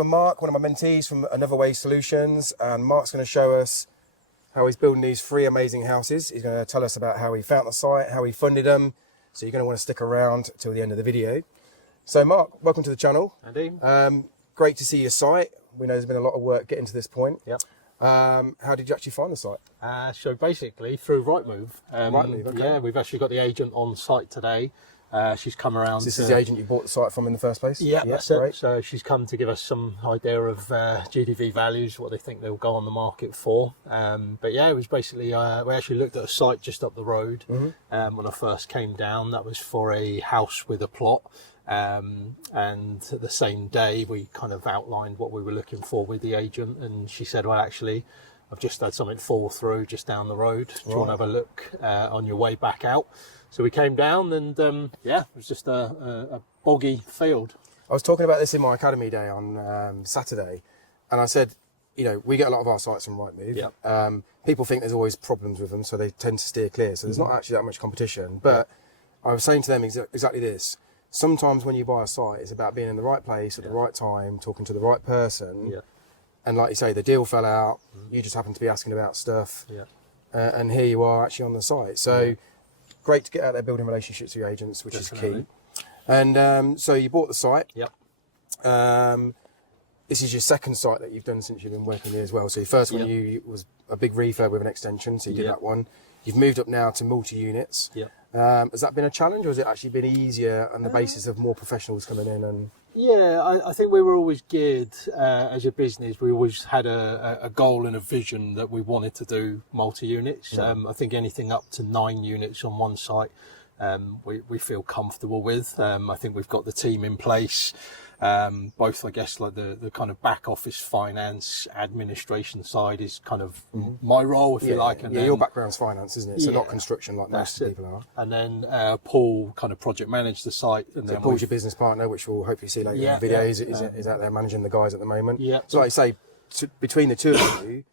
I'm Mark, one of my mentees from Another Way Solutions, and Mark's going to show us how he's building these 3 amazing houses. He's going to tell us about how he found the site, how he funded them, so you're going to want to stick around till the end of the video. So Mark, welcome to the channel. Andy. Great to see your site. We know there's been a lot of work getting to this point. Yep. How did you actually find the site? So basically through Rightmove. Rightmove, okay. Yeah, we've actually got the agent on site today. She's come around. So this is the agent you bought the site from in the first place? Yeah, that's it. Great. So she's come to give us some idea of GDV values, what they think they'll go on the market for. But yeah, it was basically, we actually looked at a site just up the road when I first came down. That was for a house with a plot. And the same day we kind of outlined what we were looking for with the agent, and she said, well, actually, I've just had something fall through just down the road. Do you want to have a look on your way back out? So we came down and yeah, it was just a boggy field. I was talking about this in my academy day on Saturday, and I said, you know, we get a lot of our sites from Rightmove. Yep. People think there's always problems with them, so they tend to steer clear. So there's not actually that much competition. But I was saying to them exactly this. Sometimes when you buy a site, it's about being in the right place at the right time, talking to the right person. Yeah. And like you say, the deal fell out. You just happened to be asking about stuff. Yeah. And here you are actually on the site. So great to get out there building relationships with your agents, which Definitely. is key. And so you bought the site. Yep. This is your second site that you've done since you've been working here as well. So your first one you was a big refurb with an extension, so you did that one. You've moved up now to multi-units. Yep. Has that been a challenge, or has it actually been easier on the basis of more professionals coming in? And Yeah, I think we were always geared as a business. We always had a goal and a vision that we wanted to do multi-units. I think anything up to 9 units on one site, we feel comfortable with. I think we've got the team in place. Both, I guess, like the kind of back office finance administration side is kind of my role, if you like. And then, your background's finance, isn't it? So not construction like most people are. And then Paul kind of project managed the site. And so then Paul's your business partner, which we'll hopefully see later in the video. Is out there managing the guys at the moment. Yeah. So like I say, between the two of you,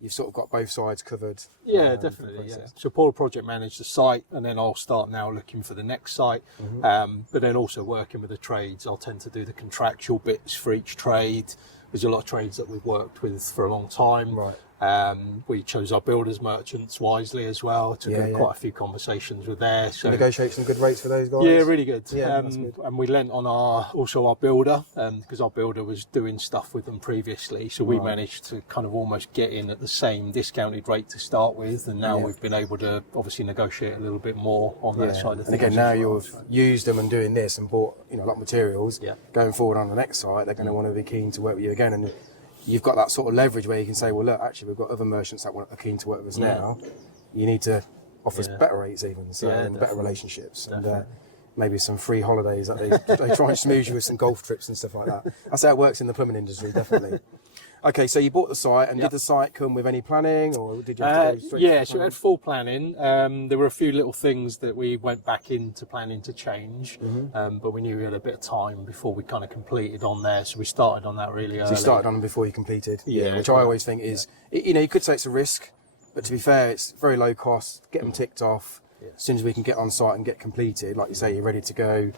you've sort of got both sides covered. Yeah, definitely. Yeah. So Paul project managed the site, and then I'll start now looking for the next site. But then also working with the trades, I'll tend to do the contractual bits for each trade. There's a lot of trades that we've worked with for a long time. Right. We chose our builders merchants wisely as well. Took quite a few conversations with there. So negotiate some good rates for those guys. Yeah, really good. Yeah, that's good. And we lent on our builder, because our builder was doing stuff with them previously. So we managed to kind of almost get in at the same discounted rate to start with, and now we've been able to obviously negotiate a little bit more on that side of things. And again, now you've used them and doing this and bought a lot of materials. Yeah. Going forward on the next site, they're going to want to be keen to work with you again, and you've got that sort of leverage where you can say, well, look, actually, we've got other merchants that are keen to work with us now. You need to offer us better rates even, and better relationships, and maybe some free holidays that they try and smooth you with some golf trips and stuff like that. That's how it works in the plumbing industry, definitely. Okay, so you bought the site, and did the site come with any planning, or did you have to go straight to so we had full planning. There were a few little things that we went back into planning to change, but we knew we had a bit of time before we kind of completed on there, so we started on that really early. So you started on them before you completed? Yeah. Which I always think is, you could say it's a risk, but to be fair, it's very low cost. Get them ticked off. As soon as we can get on site and get completed, like you say, you're ready to go.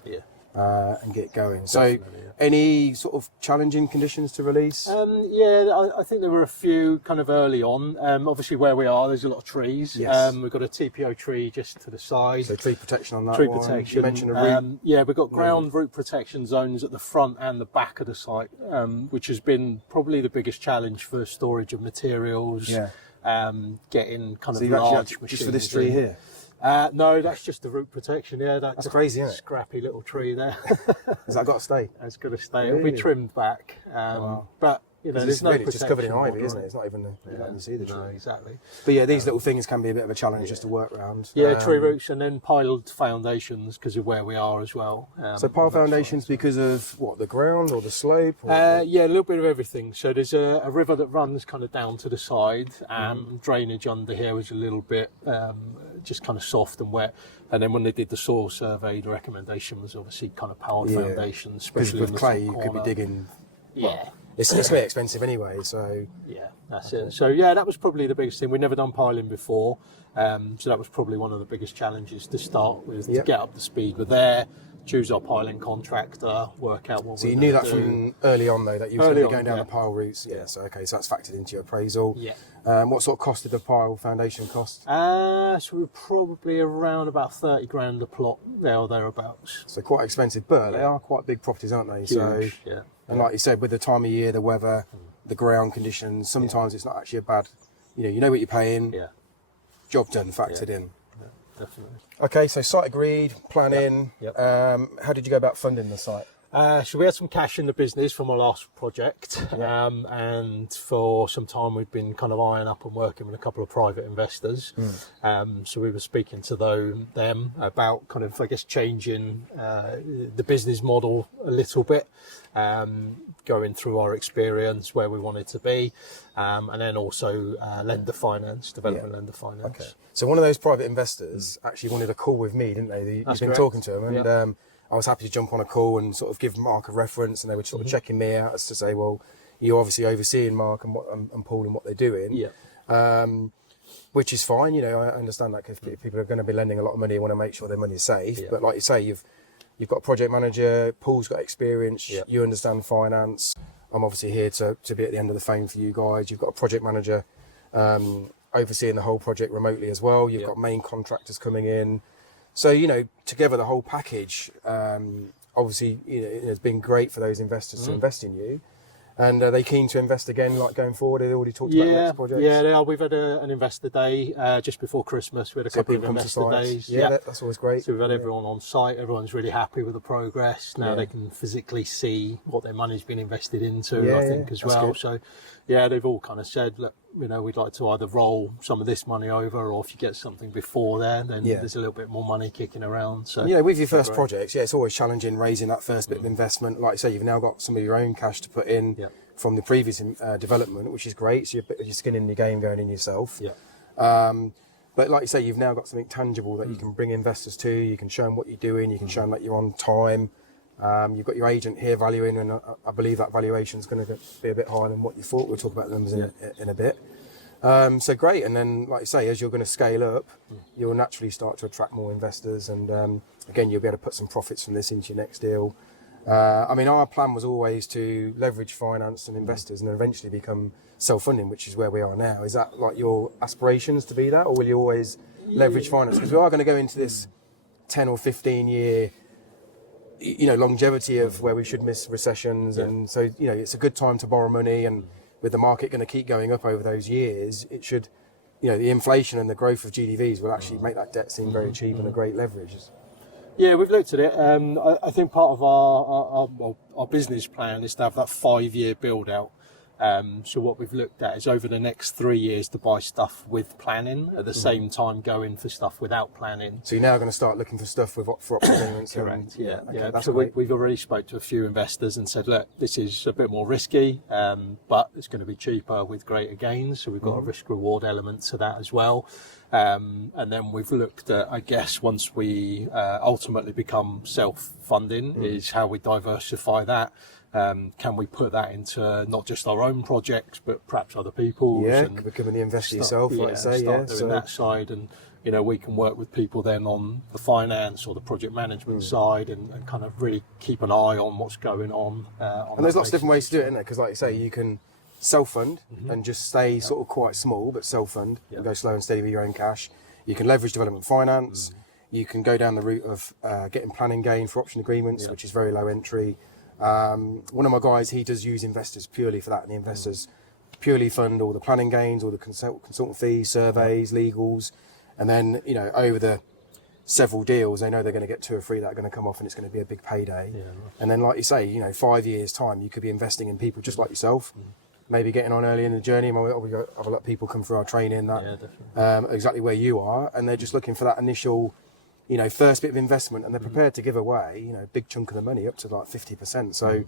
And get going. So, any sort of challenging conditions to release? I think there were a few kind of early on. Obviously, where we are, there's a lot of trees. Yes. We've got a TPO tree just to the side. So tree protection on that Tree one. protection. You mentioned a root. We've got ground root protection zones at the front and the back of the site, which has been probably the biggest challenge for storage of materials. Getting kind of large machines. Just for this tree here? No, that's just the root protection. Yeah, that's crazy, isn't it? Scrappy little tree there. Has that got to stay? It's got to stay. It'll be trimmed back. But there's no protection. It's just covered in ivy, isn't it? It's not even letting you see the tree. No, exactly. But yeah, these little things can be a bit of a challenge just to work around. Yeah, tree roots and then piled foundations because of where we are as well. So pile foundations because of what, the ground or the slope? Or a little bit of everything. So there's a river that runs kind of down to the side. Drainage under here was a little bit just kind of soft and wet. And then when they did the soil survey, the recommendation was obviously kind of piled foundations, especially with in the clay. You corner. could be digging. Yeah. It's very expensive anyway, so... Yeah, that's it. So, yeah, that was probably the biggest thing. We'd never done piling before, so that was probably one of the biggest challenges to start with, to get up to speed with there, choose our piling contractor, work out what So we're you knew gonna that do. from early on, though, that you were going Early to be going on, down yeah. the pile routes. Yeah. So okay, so that's factored into your appraisal. Yeah. What sort of cost did the pile foundation cost? So we're probably around about 30 grand a plot, there or thereabouts. So quite expensive, but they are quite big properties, aren't they? Huge, So, yeah. and like you said, with the time of year, the weather, the ground conditions, sometimes it's not actually a bad. You know what you're paying. Yeah, Job done, factored in. definitely. Okay, so site agreed, planning. Yep. How did you go about funding the site? So we had some cash in the business from our last project, and for some time we'd been kind of eyeing up and working with a couple of private investors. So we were speaking to them about kind of, I guess, changing the business model a little bit, going through our experience, where we wanted to be, and then also lender finance, development lender finance. Okay. So one of those private investors actually wanted a call with me, didn't they? You've been correct. talking to them, and I was happy to jump on a call and sort of give Mark a reference, and they were sort of checking me out as to say, well, you're obviously overseeing Mark and Paul and what they're doing. Yeah. Which is fine, you know. I understand that if people are going to be lending a lot of money, you want to make sure their money is safe. But like you say, you've got a project manager, Paul's got experience, you understand finance. I'm obviously here to be at the end of the phone for you guys. You've got a project manager overseeing the whole project remotely as well. You've got main contractors coming in. So, you know, together the whole package, obviously, you know, it has been great for those investors to invest in you. And are they keen to invest again, like going forward? They already talked about next projects? Yeah, they are. We've had an investor day just before Christmas. We had a couple of people come to investor sites. days. Yeah, that's always great. So we've had everyone on site. Everyone's really happy with the progress. Now they can physically see what their money's been invested into, I think, as well. Good. So, yeah, they've all kind of said, look, you know, we'd like to either roll some of this money over, or if you get something before then there's a little bit more money kicking around. So, you know, with your first projects, it's always challenging raising that first bit of investment. Like I say, you've now got some of your own cash to put in from the previous development, which is great. So you're skin in your game going in yourself. But like you say, you've now got something tangible that you can bring investors to. You can show them what you're doing. You can show them that you're on time. You've got your agent here valuing, and I believe that valuation is going to be a bit higher than what you thought. We'll talk about them in a bit. So great. And then, like you say, as you're going to scale up, you'll naturally start to attract more investors. And again, you'll be able to put some profits from this into your next deal. I mean, our plan was always to leverage finance and investors and then eventually become self-funding, which is where we are now. Is that like your aspirations to be that, or will you always leverage finance? Because we are going to go into this 10 or 15 year, you know, longevity of where we should miss recessions. And so, you know, it's a good time to borrow money, and with the market going to keep going up over those years, it should, you know, the inflation and the growth of GDVs will actually make that debt seem very cheap and a great leverage. Yeah, we've looked at it. I think part of our business plan is to have that 5-year build out. So what we've looked at is over the next 3 years to buy stuff with planning, at the same time going for stuff without planning. So you're now going to start looking for stuff for option payments. Correct. Yeah. So we've already spoke to a few investors and said, look, this is a bit more risky, but it's going to be cheaper with greater gains. So we've got a risk reward element to that as well. And then we've looked at, I guess, once we ultimately become self-funding, is how we diversify that. Can we put that into not just our own projects, but perhaps other people's? Yeah, and becoming the investor yourself, like you say. Start doing that side, and you know, we can work with people then on the finance or the project management side, and kind of really keep an eye on what's going on. And there's lots of different ways to do it, isn't there? Because like you say, you can self-fund and just stay sort of quite small, but self-fund and go slow and steady with your own cash. You can leverage development finance. You can go down the route of getting planning gain for option agreements, which is very low entry. One of my guys, he does use investors purely for that, and the investors purely fund all the planning gains, all the consultant fees, surveys, legals, and then, you know, over the several deals, they know they're going to get 2 or 3 that are going to come off, and it's going to be a big payday. And then, like you say, you know, 5 years time, you could be investing in people just like yourself, maybe getting on early in the journey. I've a lot of people come through our training that exactly where you are, and they're just looking for that initial, you know, first bit of investment, and they're prepared to give away, you know, a big chunk of the money, up to like 50%. So,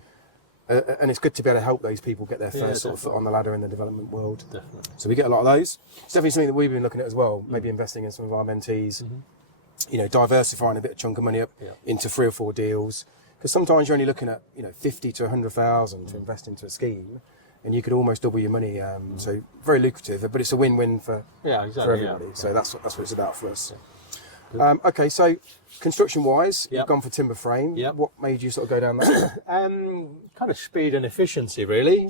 and it's good to be able to help those people get their first sort of foot on the ladder in the development world. So we get a lot of those. It's definitely something that we've been looking at as well, maybe investing in some of our mentees, you know, diversifying a bit of chunk of money up into 3 or 4 deals. Because sometimes you're only looking at, you know, 50 to 100,000 to invest into a scheme, and you could almost double your money. So very lucrative, but it's a win-win for everybody. So that's what it's about for us. good. Okay, so construction-wise, Yep. you've gone for timber frame. Yep. What made you sort of go down that? Kind of speed and efficiency, really.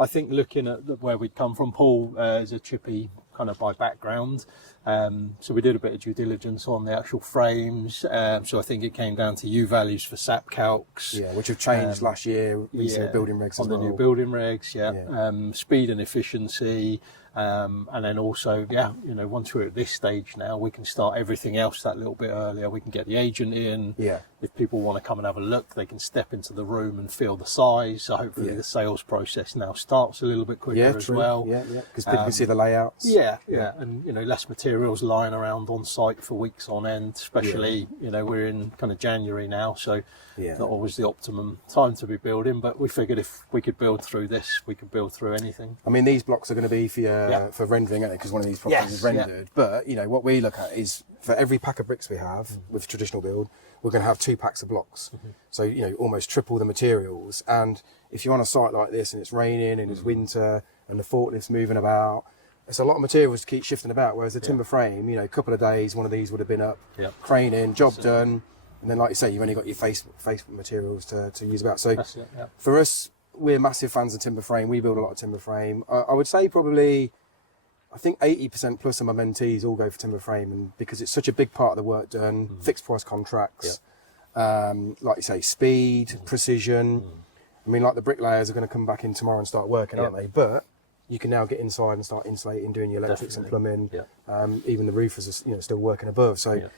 I think looking at where we'd come from, Paul is a chippy kind of by background. So we did a bit of due diligence on the actual frames. So I think it came down to U values for SAP calcs. Yeah, which have changed last year, recent building regs as on the well. new building regs, Yeah. speed and efficiency. And then also, once we're at this stage now, we can start everything else that little bit earlier. We can get the agent in. Yeah. If people want to come and have a look, they can step into the room and feel the size. So hopefully the sales process now starts a little bit quicker as true. well. Yeah, because people can see the layouts. Yeah, and less materials lying around on site for weeks on end. Especially, we're in kind of January now, so not always the optimum time to be building. But we figured if we could build through this, we could build through anything. I mean, these blocks are going to be for rendering, because one of these properties is rendered. But what we look at is for every pack of bricks we have with traditional build, we're going to have 2 packs of blocks. So almost triple the materials. And if you're on a site like this and it's raining and it's winter and the forklift's moving about, it's a lot of materials to keep shifting about. Whereas the timber frame, a couple of days, one of these would have been up, crane in, job done, and then like you say, you've only got your face materials to use about. So for us, we're massive fans of timber frame. We build a lot of timber frame. I would say probably, I think 80% plus of my mentees all go for timber frame, and because it's such a big part of the work done, fixed price contracts, like you say, speed, precision. I mean, like the bricklayers are going to come back in tomorrow and start working, aren't they? But you can now get inside and start insulating, doing your electrics and plumbing. Even the roofers are still working above. So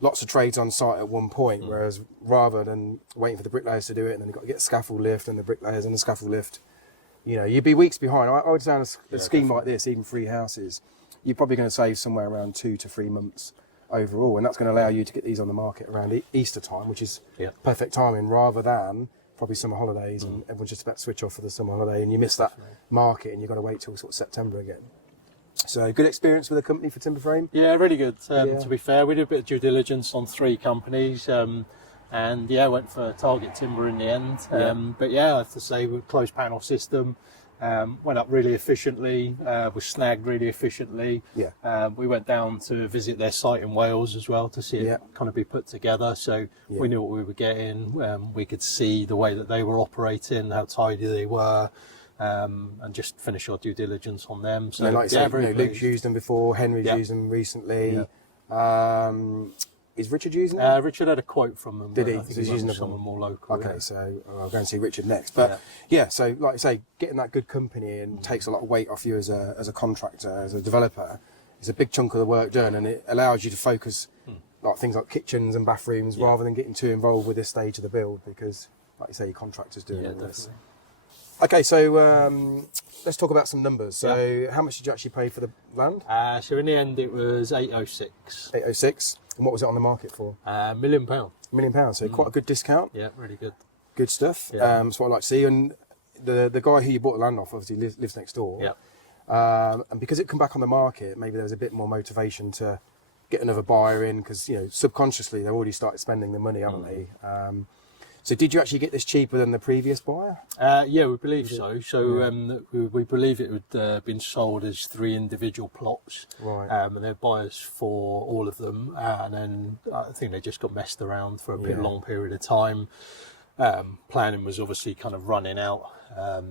lots of trades on site at one point, whereas rather than waiting for the bricklayers to do it and then you've got to get a scaffold lift and the bricklayers and the scaffold lift, you'd be weeks behind. I would say on a scheme like this, even 3 houses, you're probably going to save somewhere around 2 to 3 months overall, and that's going to allow you to get these on the market around Easter time, which is perfect timing, rather than probably summer holidays and everyone's just about to switch off for the summer holiday and you miss that market and you've got to wait till sort of September again. So good experience with the company for timber frame? Yeah, really good. To be fair, we did a bit of due diligence on 3 companies. And went for Target Timber in the end. But I have to say, with closed panel system, went up really efficiently, was snagged really efficiently. We went down to visit their site in Wales as well to see it kind of be put together. So we knew what we were getting. We could see the way that they were operating, how tidy they were. And just finish our due diligence on them. So, like you say, Luke's used them before, Henry's used them recently. Is Richard using them? Richard had a quote from them. Did he? I think he's using someone more local. Okay, so I'll go and see Richard next. But so like I say, getting that good company and takes a lot of weight off you as a contractor, as a developer. It's a big chunk of the work done, and it allows you to focus like things like kitchens and bathrooms rather than getting too involved with this stage of the build, because, like you say, your contractors doing all this. Okay, so let's talk about some numbers. So how much did you actually pay for the land? So in the end, it was 806. 806. And what was it on the market for? £1 million. £1 million. So quite a good discount. Yeah, really good. Good stuff. That's what I like to see. And the guy who you bought the land off obviously lives next door. Yeah. And because it come back on the market, maybe there was a bit more motivation to get another buyer in, because subconsciously they've already started spending the money, haven't they? So did you actually get this cheaper than the previous buyer? Yeah, we believe so. So we believe it would been sold as 3 individual plots. Right. And they're buyers for all of them. And then I think they just got messed around for a bit long period of time. Planning was obviously kind of running out.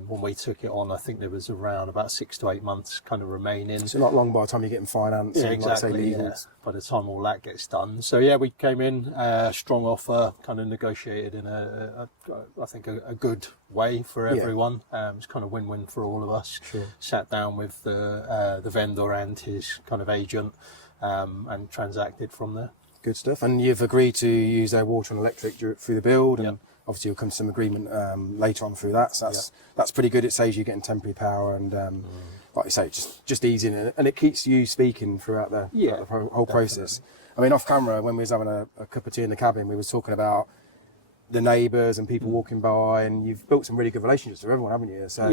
When we took it on, I think there was around about 6 to 8 months kind of remaining. So not long by the time you're getting finance and exactly, like say, by the time all that gets done. So we came in, strong offer, kind of negotiated in I think a good way for everyone. It's kind of win-win for all of us. Sure. Sat down with the vendor and his kind of agent and transacted from there. Good stuff. And you've agreed to use their water and electric through the build, and obviously you'll come to some agreement later on through that. So that's pretty good. It saves you getting temporary power and, like you say, just easing it. And it keeps you speaking throughout the whole process. I mean, off camera, when we was having a cup of tea in the cabin, we was talking about the neighbours and people walking by, and you've built some really good relationships with everyone, haven't you? So,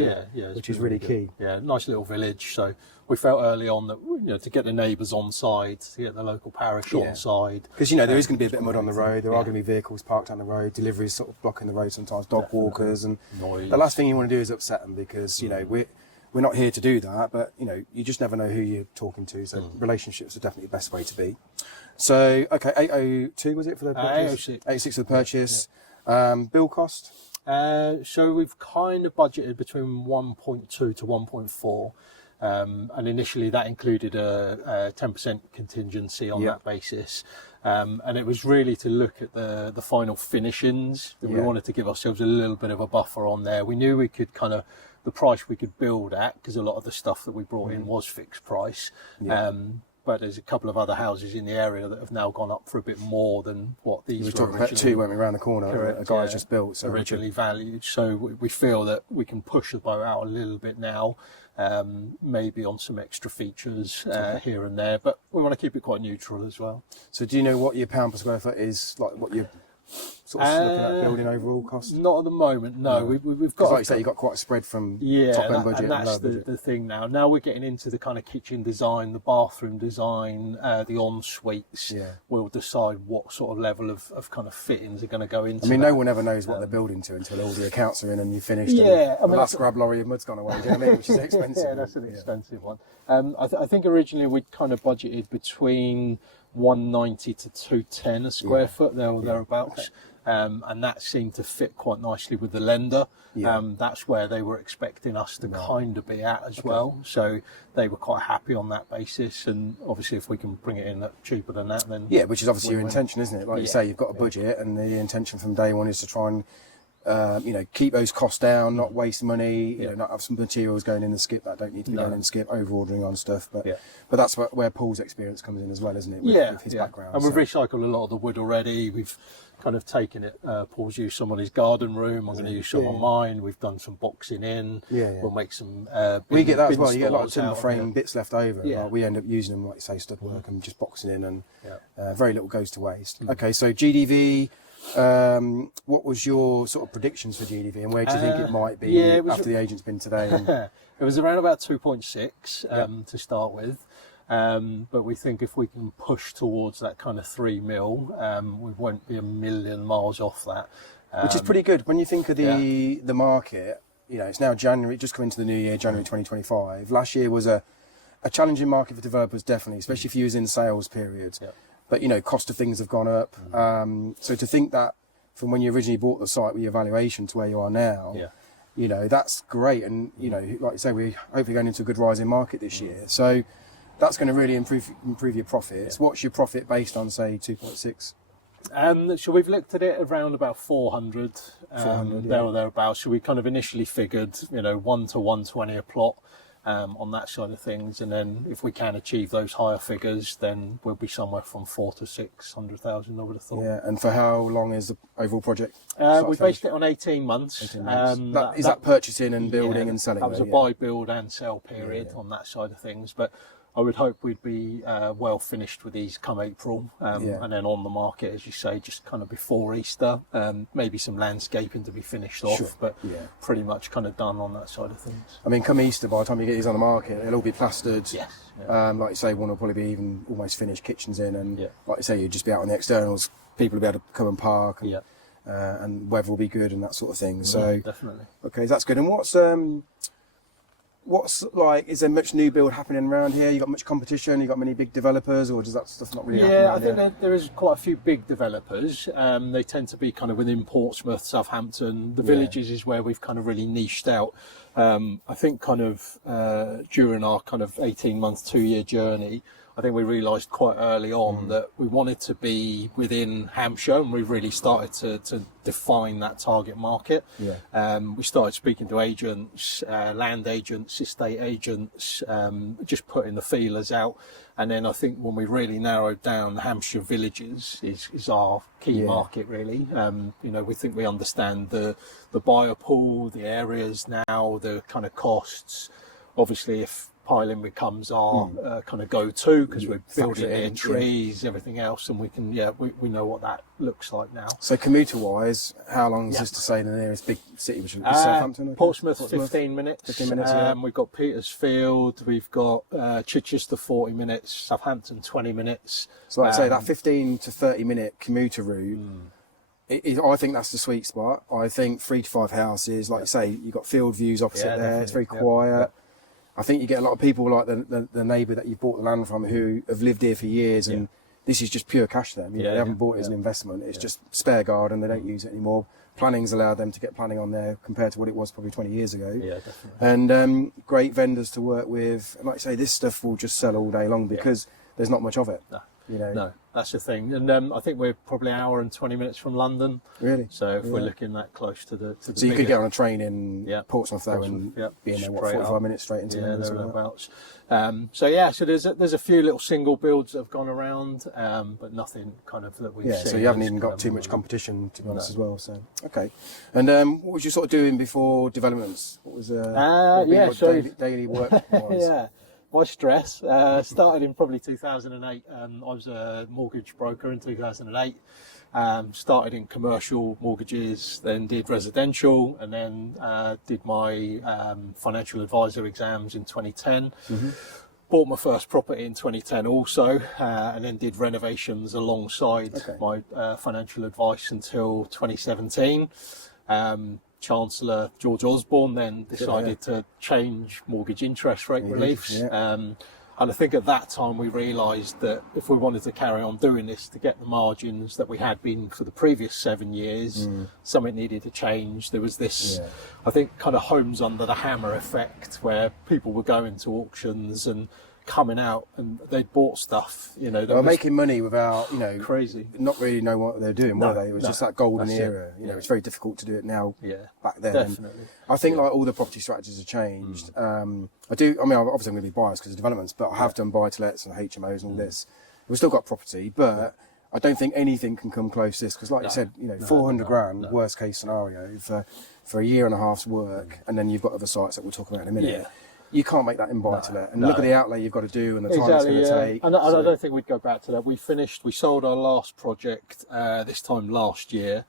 which is really key. Yeah, nice little village. So we felt early on that to get the neighbours on side, to get the local parish on side, because there is going to be a bit of mud on the road. There are going to be vehicles parked on the road, deliveries sort of blocking the road sometimes, dog walkers, and noise. The last thing you want to do is upset them, because we're not here to do that, but you know, you just never know who you're talking to. So relationships are definitely the best way to be. So, okay, 802 was it for the purchase? 806 for the purchase. Bill cost? So we've kind of budgeted between 1.2 to 1.4. And initially that included a 10% contingency on that basis. And it was really to look at the final finishings that we wanted to give ourselves a little bit of a buffer on there. We knew we could kind of, the price we could build at, because a lot of the stuff that we brought in was fixed price. But there's a couple of other houses in the area that have now gone up for a bit more than what these we were talking about two, weren't we, around the corner? Correct, a guy's just built. So originally valued. So we feel that we can push the boat out a little bit now, maybe on some extra features here and there, but we want to keep it quite neutral as well. So do you know what your pound per square foot is, like what you're sort of looking at building overall cost? Not at the moment, no. We've got, like you say, you've got quite a spread from top end budget and that's the thing now. Now we're getting into the kind of kitchen design, the bathroom design, the en-suites. We'll decide what sort of level of kind of fittings are going to go into. I mean, no one ever knows what they're building to until all the accounts are in and you've finished. Yeah, and the last grab lorry of mud's gone away. Do you know what I mean? Which is expensive. Yeah, that's an expensive one. I think originally we'd kind of budgeted between 190 to 210 a square foot, there or thereabouts. And that seemed to fit quite nicely with the lender. That's where they were expecting us to kind of be at as well. So they were quite happy on that basis. And obviously, if we can bring it in at cheaper than that, then which is obviously your intention, isn't it? Like you say, you've got a budget, and the intention from day one is to try and keep those costs down, not waste money, not have some materials going in the skip that don't need to be going in the skip, over-ordering on stuff. But that's where Paul's experience comes in as well, isn't it? With his background. And we've recycled a lot of the wood already. We've kind of taken it, Paul's used some on his garden room, I'm going to use some on mine. We've done some boxing in. We'll make some we get that as well. You get a lot of timber frame bits left over. Yeah. We end up using them, like you say, stud work and just boxing in, and very little goes to waste. Okay, so GDV, what was your sort of predictions for GDV, and where do you think it might be after the agent's been today? And it was around about 2.6 to start with. But we think if we can push towards that kind of 3 mil, we won't be a million miles off that. Which is pretty good. When you think of the market, it's now January, just coming to the new year, January 2025. Last year was a challenging market for developers, definitely, especially if you was in sales periods. But, cost of things have gone up. So to think that from when you originally bought the site with your valuation to where you are now, that's great. And, like you say, we're hopefully going into a good rising market this year. So that's going to really improve your profits. What's your profit based on, say, 2.6? So we've looked at it around about 400, there or thereabouts. So we kind of initially figured, 1 to 120 a plot on that side of things, and then if we can achieve those higher figures, then we'll be somewhere from 400 to 600,000. I would have thought. Yeah, and for how long is the overall project? We based it on 18 months. 18 months. Is that purchasing and building and selling? That was a buy, build, and sell period on that side of things, but I would hope we'd be well finished with these come April, and then on the market, as you say, just kind of before Easter. Maybe some landscaping to be finished off, but pretty much kind of done on that side of things. I mean, come Easter, by the time you get these on the market, it'll all be plastered. Yes. Like you say, one will probably be even almost finished kitchens in, and like you say, you'd just be out on the externals. People will be able to come and park, and, and weather will be good and that sort of thing. So definitely. Okay, that's good. And what's like, is there much new build happening around here? You got much competition? You got many big developers, or does that stuff not really happen around I think there is quite a few big developers. They tend to be kind of within Portsmouth, Southampton. The villages is where we've kind of really niched out. I think kind of during our kind of 18-month, 2-year journey, I think we realised quite early on that we wanted to be within Hampshire, and we really started to define that target market. We started speaking to agents, land agents, estate agents, just putting the feelers out. And then I think when we really narrowed down, the Hampshire villages is our key market, really. We think we understand the buyer pool, the areas now, the kind of costs. Obviously, if piling becomes our kind of go-to, because we're building near trees, everything else, and we can we know what that looks like now. So commuter-wise, how long is this to say the nearest big city, which is Southampton? Portsmouth, 15 minutes. 15 minutes, We've got Petersfield, we've got Chichester, 40 minutes, Southampton, 20 minutes. So like I say, that 15 to 30 minute commuter route, I think that's the sweet spot. I think 3 to 5 houses, like you say, you've got field views opposite there, it's very quiet. I think you get a lot of people like the neighbour that you bought the land from who have lived here for years and this is just pure cash to them. They haven't bought it as an investment. It's just spare garden. They don't use it anymore. Planning's allowed them to get planning on there compared to what it was probably 20 years ago. Yeah, definitely. And great vendors to work with. And like I say, this stuff will just sell all day long because there's not much of it. No. No, that's the thing. And I think we're probably an hour and 20 minutes from London. Really? So if we're looking that close to the so you could get on a train in Portsmouth though and be in there, 45 minutes straight into London? Thereabouts. So there's a few little single builds that have gone around, but nothing kind of that we've seen. So you haven't even got too much competition, to be honest, as well. So okay. And what was you sort of doing before developments? What was daily work was? My stress started in probably 2008. I was a mortgage broker in 2008. Started in commercial mortgages, then did residential, and then did my financial advisor exams in 2010. Bought my first property in 2010 also, and then did renovations alongside my financial advice until 2017. Chancellor George Osborne then decided to change mortgage interest rate reliefs. And I think at that time we realised that if we wanted to carry on doing this to get the margins that we had been for the previous 7 years, something needed to change. There was this, I think, kind of homes under the hammer effect where people were going to auctions and coming out and they'd bought stuff, they were making money without, crazy, not really know what they were doing, were they? It was just that golden era. It's very difficult to do it now. Back then, definitely. And I think like all the property strategies have changed. Obviously I'm going to be biased because of developments, but I have done buy-to-lets and HMOs and all this. We've still got property, but I don't think anything can come close to this because, like you said, 400 grand worst case scenario for a year and a half's work, and then you've got other sites that we'll talk about in a minute. You can't make that in buy-to-let. And look at the outlay you've got to do and the time it's going to take. And I don't think we'd go back to that. We sold our last project this time last year,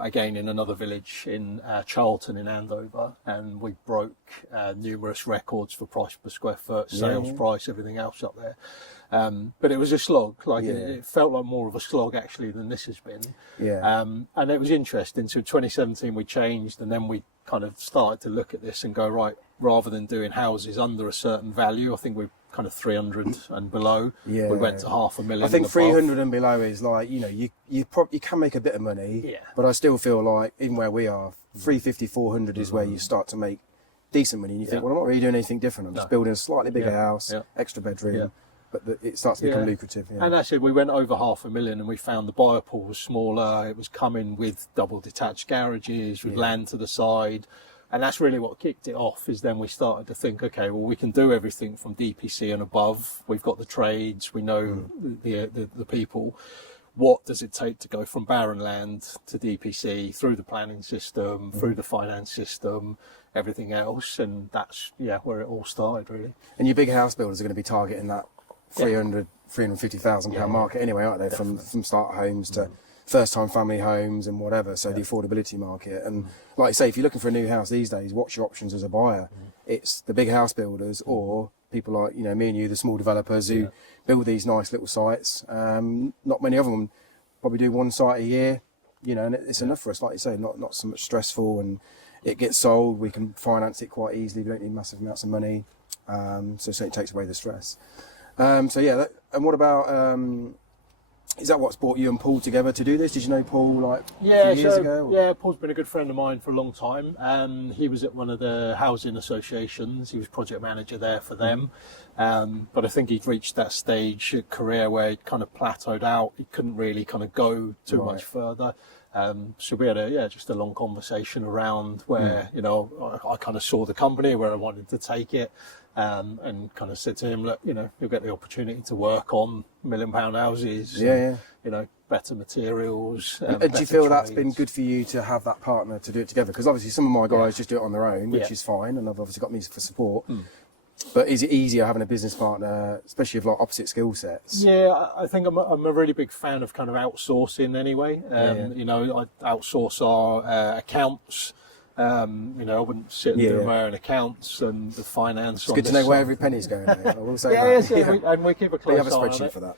again in another village in Charlton in Andover, and we broke numerous records for price per square foot, sales price, everything else up there. But it was a slog. It felt like more of a slog actually than this has been. And it was interesting. So 2017 we changed, and then we kind of started to look at this and go, right, rather than doing houses under a certain value, I think we're kind of 300 and below. We went to $500,000. I think 300 and below is like, you can make a bit of money, but I still feel like even where we are, 350, 400 is where you start to make decent money. And you think, well, I'm not really doing anything different. I'm just building a slightly bigger house, extra bedroom. But it starts to become lucrative. And actually, we went over $500,000, and we found the buyer pool was smaller. It was coming with double detached garages, with land to the side. And that's really what kicked it off, is then we started to think, okay, well, we can do everything from DPC and above. We've got the trades, we know the people. What does it take to go from barren land to DPC, through the planning system, through the finance system, everything else? And that's, where it all started, really. And your big house builders are going to be targeting that 350,000 pound market anyway, aren't they? From starter homes to first-time family homes and whatever. So the affordability market. And like I say, if you're looking for a new house these days, what's your options as a buyer? It's the big house builders or people like me and you, the small developers who build these nice little sites. Not many of them probably do one site a year, and it's enough for us. Like you say, not so much stressful, and it gets sold. We can finance it quite easily. We don't need massive amounts of money. So it certainly takes away the stress. And what about, is that what's brought you and Paul together to do this? Did you know Paul a few years ago? Yeah, Paul's been a good friend of mine for a long time. He was at one of the housing associations. He was project manager there for them. But I think he'd reached that stage of career where he'd kind of plateaued out. He couldn't really kind of go too much further. So we had just a long conversation around where, I kind of saw the company, where I wanted to take it. And kind of said to him, look, you'll get the opportunity to work on £1 million houses, better materials. And do you feel that's been good for you to have that partner to do it together? Because obviously some of my guys just do it on their own, which is fine, and I've obviously got me for support. But is it easier having a business partner, especially with opposite skill sets? Yeah, I think I'm a really big fan of kind of outsourcing anyway. I outsource our accounts. You know, I wouldn't sit and do my own accounts and the finance. It's good to know where every penny's going. I will say and we keep a close we have a eye on spreadsheet it. for that.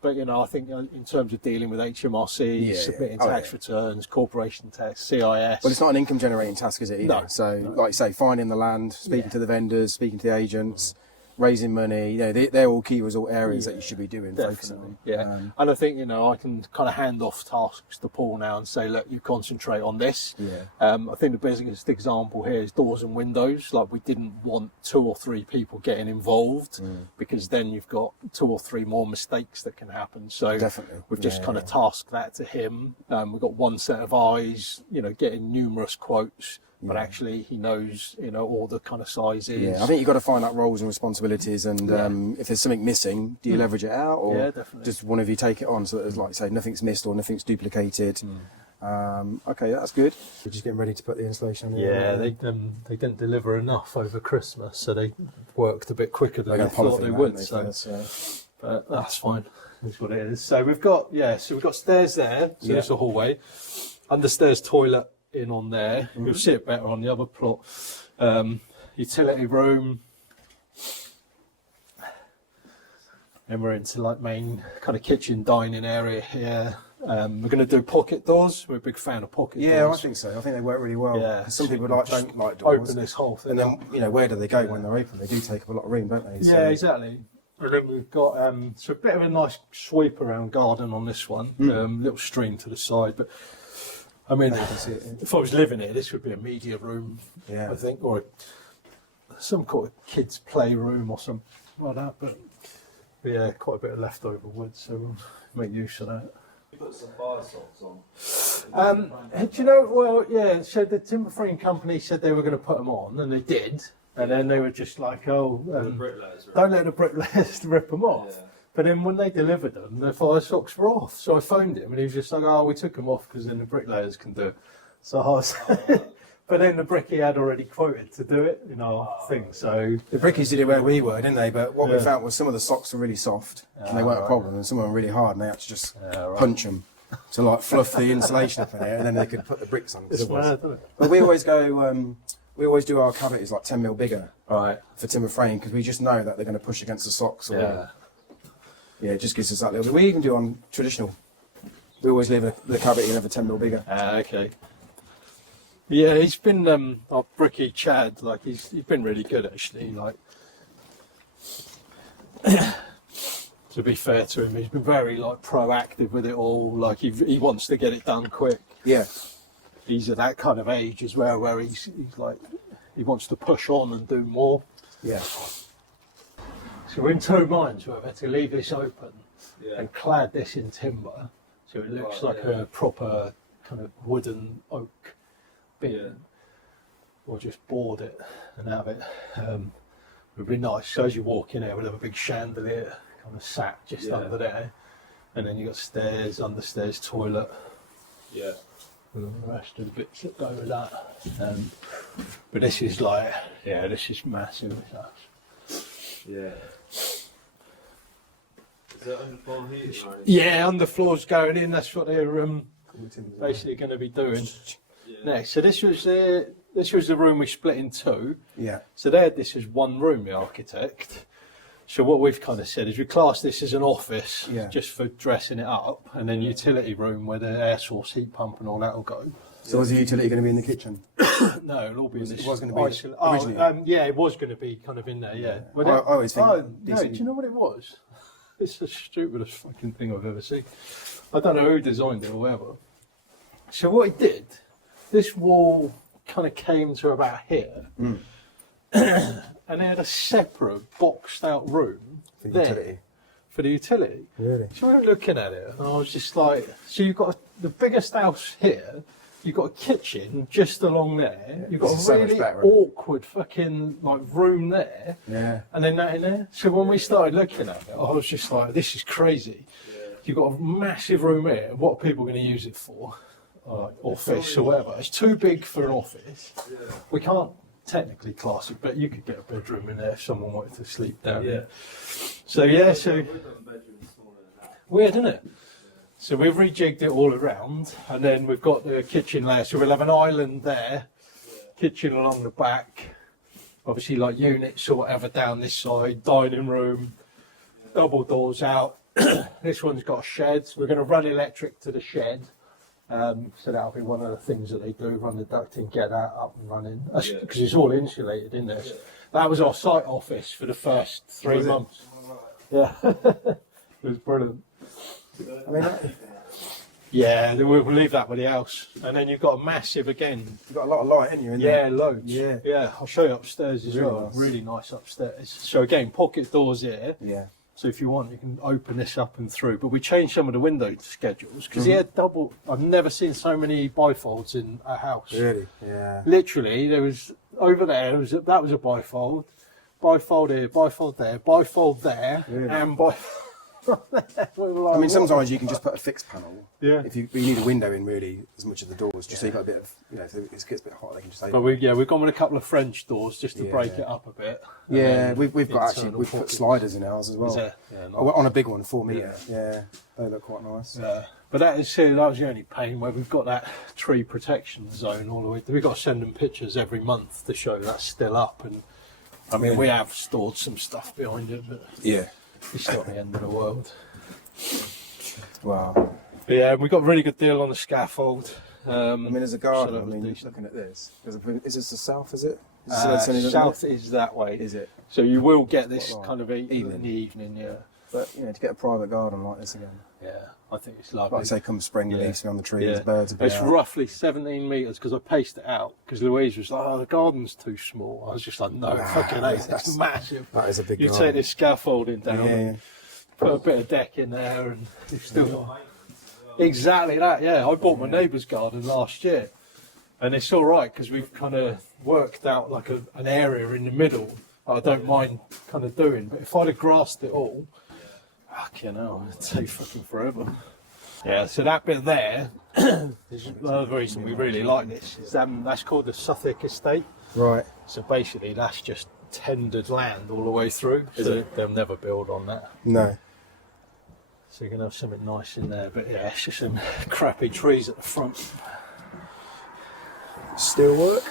But you know, I think in terms of dealing with HMRC, submitting tax returns, corporation tax, CIS. Well, it's not an income generating task, is it? Either? No. So, like you say, finding the land, speaking to the vendors, speaking to the agents, raising money. You know, they're all key result areas that you should be doing, focusing on. Yeah, and I think, you know, I can kind of hand off tasks to Paul now and say, look, you concentrate on this. I think the biggest example here is doors and windows. Like, we didn't want 2 or 3 people getting involved because then you've got 2 or 3 more mistakes that can happen. So we've just kind of tasked that to him. We've got one set of eyes, you know, getting numerous quotes. But actually, he knows, you know, all the kind of sizes. Yeah, I think you've got to find out roles and responsibilities, and if there's something missing, do you leverage it out, or just one of you take it on so that, there's, like you say, nothing's missed or nothing's duplicated? Okay, that's good. We're just getting ready to put the installation on. Yeah, they didn't deliver enough over Christmas, so they worked a bit quicker than I thought they would. But that's fine. That's what it is. So we've got stairs there. So there's a hallway, understairs toilet in on there. You'll see it better on the other plot. Utility room, and we're into like main kind of kitchen dining area here. We're going to do pocket doors. We're a big fan of pocket doors. Yeah, I think so. I think they work really well. Yeah, some people don't like doors. Open this whole thing, and then you know, where do they go when they're open? They do take up a lot of room, don't they? Yeah, exactly. And then we've got so a bit of a nice sweep around garden on this one. Little stream to the side, but I mean, if I was living here, this would be a media room, I think, or some kind of kids' playroom or something like that. But yeah, quite a bit of leftover wood, so we'll make use of that. You put some fire salts on. Do you know? Well, yeah. So the timber frame company said they were going to put them on, and they did. And then they were just like, "Oh, don't let the bricklayers rip them off." Yeah. But then when they delivered them, the fire socks were off. So I phoned him and he was just like, oh, we took them off because then the bricklayers can do it. So I was but then the brickie had already quoted to do it in our thing. So the brickies did it where we were, didn't they? But what we found was some of the socks were really soft and they weren't a problem, and some of them were really hard and they had to just punch them to like fluff the insulation up in there, and then they could put the bricks on. It's mad, isn't it? But we always go, we always do our cavities like 10 mil bigger for timber frame, because we just know that they're going to push against the socks. Or yeah, it just gives us that little bit. We even do on traditional. We always leave the cavity another 10 mil bigger. Okay. Yeah, he's been our bricky Chad. Like he's been really good actually. Like to be fair to him, he's been very like proactive with it all. Like he wants to get it done quick. Yeah. He's at that kind of age as well, where he's like he wants to push on and do more. Yeah. So we're in 2 minds whether to leave this open and clad this in timber, so it looks like a proper kind of wooden oak bin, or just board it and have it. Would be nice. So as you walk in there, we'll have a big chandelier kind of sat just under there, and then you got stairs, understairs, toilet. Yeah. And the rest of the bits that go with that. But this is like, this is massive. Yeah. Is that underfloor heating? Yeah, underfloor's going in. That's what they're basically going to be doing next. So this was the room we split in 2. Yeah. So this is one room, the architect. So what we've kind of said is we class this as an office just for dressing it up, and then utility room where the air source heat pump and all that will go. So was the utility going to be in the kitchen? No, it'll all be in this. It was going to be originally? Yeah, it was going to be kind of in there, yeah. I always think no, do you know what it was? It's the stupidest fucking thing I've ever seen. I don't know who designed it or whatever. So what he did, this wall kind of came to about here, and they had a separate boxed out room for the utility. For the utility. Really? So we were looking at it, and I was just like, so you've got the biggest house here, you've got a kitchen just along there, you've got a really awkward fucking like room there, and then that in there. So when we started looking at it, I was just like, this is crazy. You've got a massive room here, what are people going to use it for? Office or whatever. It's too big for an office. We can't technically class it, but you could get a bedroom in there if someone wanted to sleep down there. So weird, isn't it? So we've rejigged it all around, and then we've got the kitchen layer, so we'll have an island there, kitchen along the back, obviously like units or whatever down this side, dining room, double doors out. This one's got a shed. We're going to run electric to the shed. So that'll be one of the things that they do, run the ducting, get that up and running. Because it's all insulated in this. That was our site office for the first 3 months. Yeah, it was brilliant. I mean, Yeah, we'll leave that with the house. And then you've got a massive, again. you've got a lot of light in you, in there. Yeah, loads. Yeah. Yeah, I'll show you upstairs as Really well. nice. Really nice upstairs. So again, pocket doors here. Yeah. So if you want, you can open this up and through. But we changed some of the window schedules because he had double. I've never seen so many bifolds in a house. Really? Yeah. Literally, there was over there. That was a bifold. Bifold here, bifold there, bifold there, Really? and bifold there. We were like, I mean, what? sometimes you can just put a fixed panel. Yeah. If you need a window in really as much of the doors, just so you've got a bit of, you know, if it gets a bit hot, they can just open. But we've gone with a couple of French doors just to break it up a bit. And Yeah, then we've got actually internal we've put pockets. sliders in ours as well. Is there? Yeah, Oh, on a big one, 4 metre. Yeah, they look quite nice. Yeah. But that was the only pain where we've got that tree protection zone all the way. We've got to send them pictures every month to show that's still up. And I mean, we have stored some stuff behind it, but Yeah. it's not the end of the world. Wow. But yeah, we got a really good deal on the scaffold. I mean, there's a garden. that I was mean, decent. looking at this, is this the south? Is it? Is it South is that way. Is it? So you will get this Quite right. kind of Evening. in the evening, yeah. But you know, to get a private garden like this again, Yeah, I think it's like lovely. I say, come spring, the Yeah. leaves on the trees, Yeah. birds are It's out. roughly 17 metres because I paced it out because Louise was like, oh, the garden's too small. I was just like, no, fucking hell, it's massive. That is a big You garden. take this scaffolding down, Yeah, and put a bit of deck in there, and you've still got exactly that. Yeah, I bought my neighbour's garden last year, and it's all right because we've kind of worked out like an area in the middle that I don't mind kind of doing. But if I'd have grassed it all, fucking hell, it'd take fucking forever. Yeah, so that bit there is another reason we really like this. Is that's called the Suffolk Estate. Right. So basically, that's just tendered land all the way through. So they'll never build on that. No. So you're going to have something nice in there. But yeah, it's just some crappy trees at the front. Still work.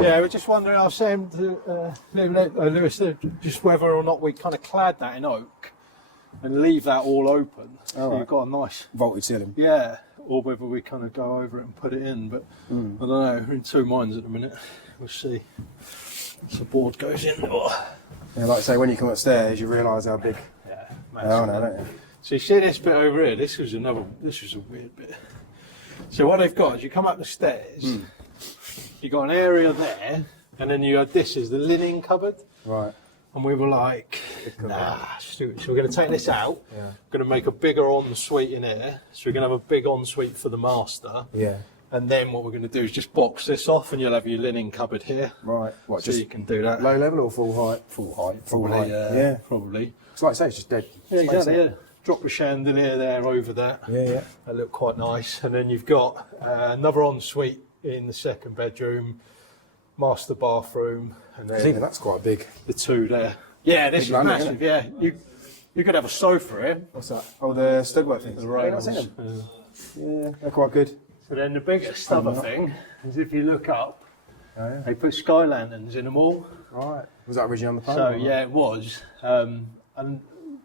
Yeah, we're just wondering, I was saying to Lewis, just whether or not we kind of clad that in oak and leave that all open. So right. you've got a nice, Vaulted ceiling. yeah, or whether we kind of go over it and put it in. But I don't know, we're in two minds at the minute. We'll see. Once the board goes in. Oh. Yeah, like I say, when you come upstairs, you realise how big Yeah, they are now, don't you? So you see this bit over here, this was a weird bit. So what they've got is you come up the stairs, you've got an area there, and then you had this as the linen cupboard. Right. And we were like, nah, stupid. So we're going to take this out, we're going to make a bigger ensuite in here, so we're going to have a big ensuite for the master. Yeah. And then what we're going to do is just box this off, and you'll have your linen cupboard here. Right. What? So Just you can do that. low level or full height? Full height, Full probably. height, yeah. Probably. It's like I say, it's just dead. Yeah, space exactly. there. Yeah. Drop a chandelier there over that. Yeah, yeah. That looked quite nice. And then you've got another ensuite in the second bedroom, master bathroom, and Because even then that's quite big. the two there. Yeah, this is Big land, massive. Yeah, you could have a sofa here. What's that? Oh, the studwork things. The Yeah, I've rails. seen them. Yeah, they're quite good. So then the biggest other thing is if you look up, Oh, yeah. they put sky lanterns in them all. Right. Was that originally on the plan? So or not? yeah, it was. And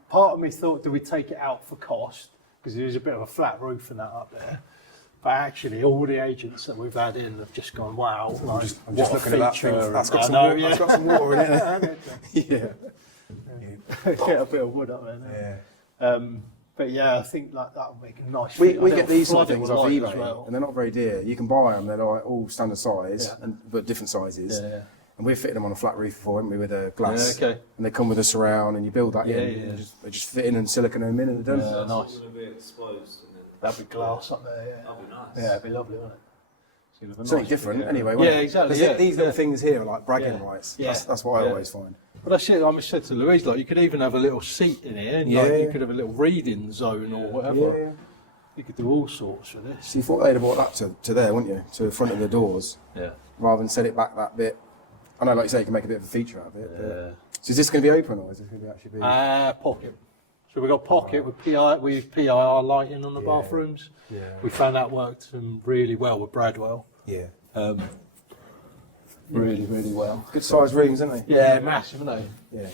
part of me thought, do we take it out for cost? Because there is a bit of a flat roof and that up there. But actually, all the agents that we've had in have just gone, wow, like, I'm just what a looking at that feature. thing. That's got, I some know, water, that's got some water in it. Yeah. Get a bit of wood up there. Yeah. But yeah, I think like that'll make a nice. We fit. get these sort of Flood it things with off light eBay, as well. and they're not very dear. You can buy them; they're like all standard size, Yeah. but different sizes. Yeah, yeah. And we've fitted them on a flat roof before, haven't we, with a glass? Yeah, okay. And they come with a surround, and you build that Yeah, in. yeah, And yeah. they just fit in and silicone them in, and they're done. Yeah, It's nice. going to be exposed and then That'd be glass up there. Yeah, that'll be nice. yeah, it'd be lovely, wouldn't it? It's gonna be Something nice, different, yeah. anyway. Yeah, wouldn't it? exactly. 'Cause Yeah, these little yeah. things here are like bragging Yeah. rights. Yeah. That's what I Yeah. always find. But that's it. I said to Louise, like, you could even have a little seat in here, and Yeah. like, you could have a little reading zone or whatever. Yeah. You could do all sorts with this. So you thought they'd have brought that to there, wouldn't you? To the front of the doors, Yeah. rather than set it back that bit. I know, like you say, you can make a bit of a feature out of it. but- Yeah. So is this going to be open, or is this going to be actually be? Pocket. So we've got pocket with we use PIR lighting on the bathrooms. Yeah. We found that worked really well with Bradwell. Yeah. really, really well. Good sized rooms, aren't they? Yeah, massive, aren't they? Yeah.